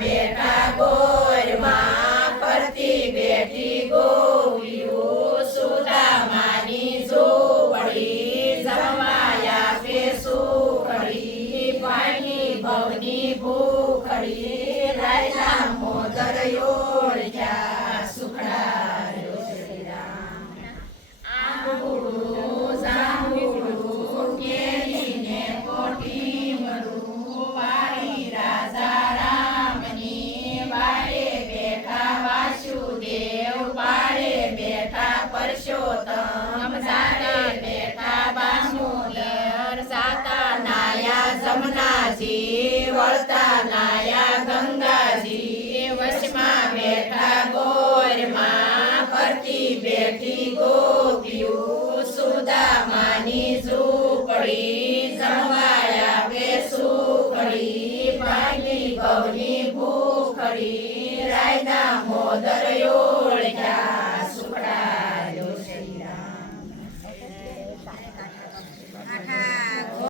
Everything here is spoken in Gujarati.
બેઠા ગોરમાં ફરતી બેઠી ગોપીઓ સુદામાની ઝૂંપડી જમાયા પે સુખડી પાણી ભવની ભૂખડી રાયલા મોદર યોળ્યા સુખડા શ્રી રામ આંબુડું જાંબુડું કેરીને કોઠી મરું વારી રાજા રામની વારે બેઠા વાસુદેવ પારે બેઠા પરસોત્તમ જારે બેઠા વાસુદેવ જાતા નાયા જમનાજી વળતા નાયા ગંગાજી વચમાં બેઠા ગોરમાં ફરતી બેઠી ગોપીઓ સુદામાની ઝૂંપડી જમાયા પે સુખડી પાણી ભવની ભૂખડી રાયના મોદર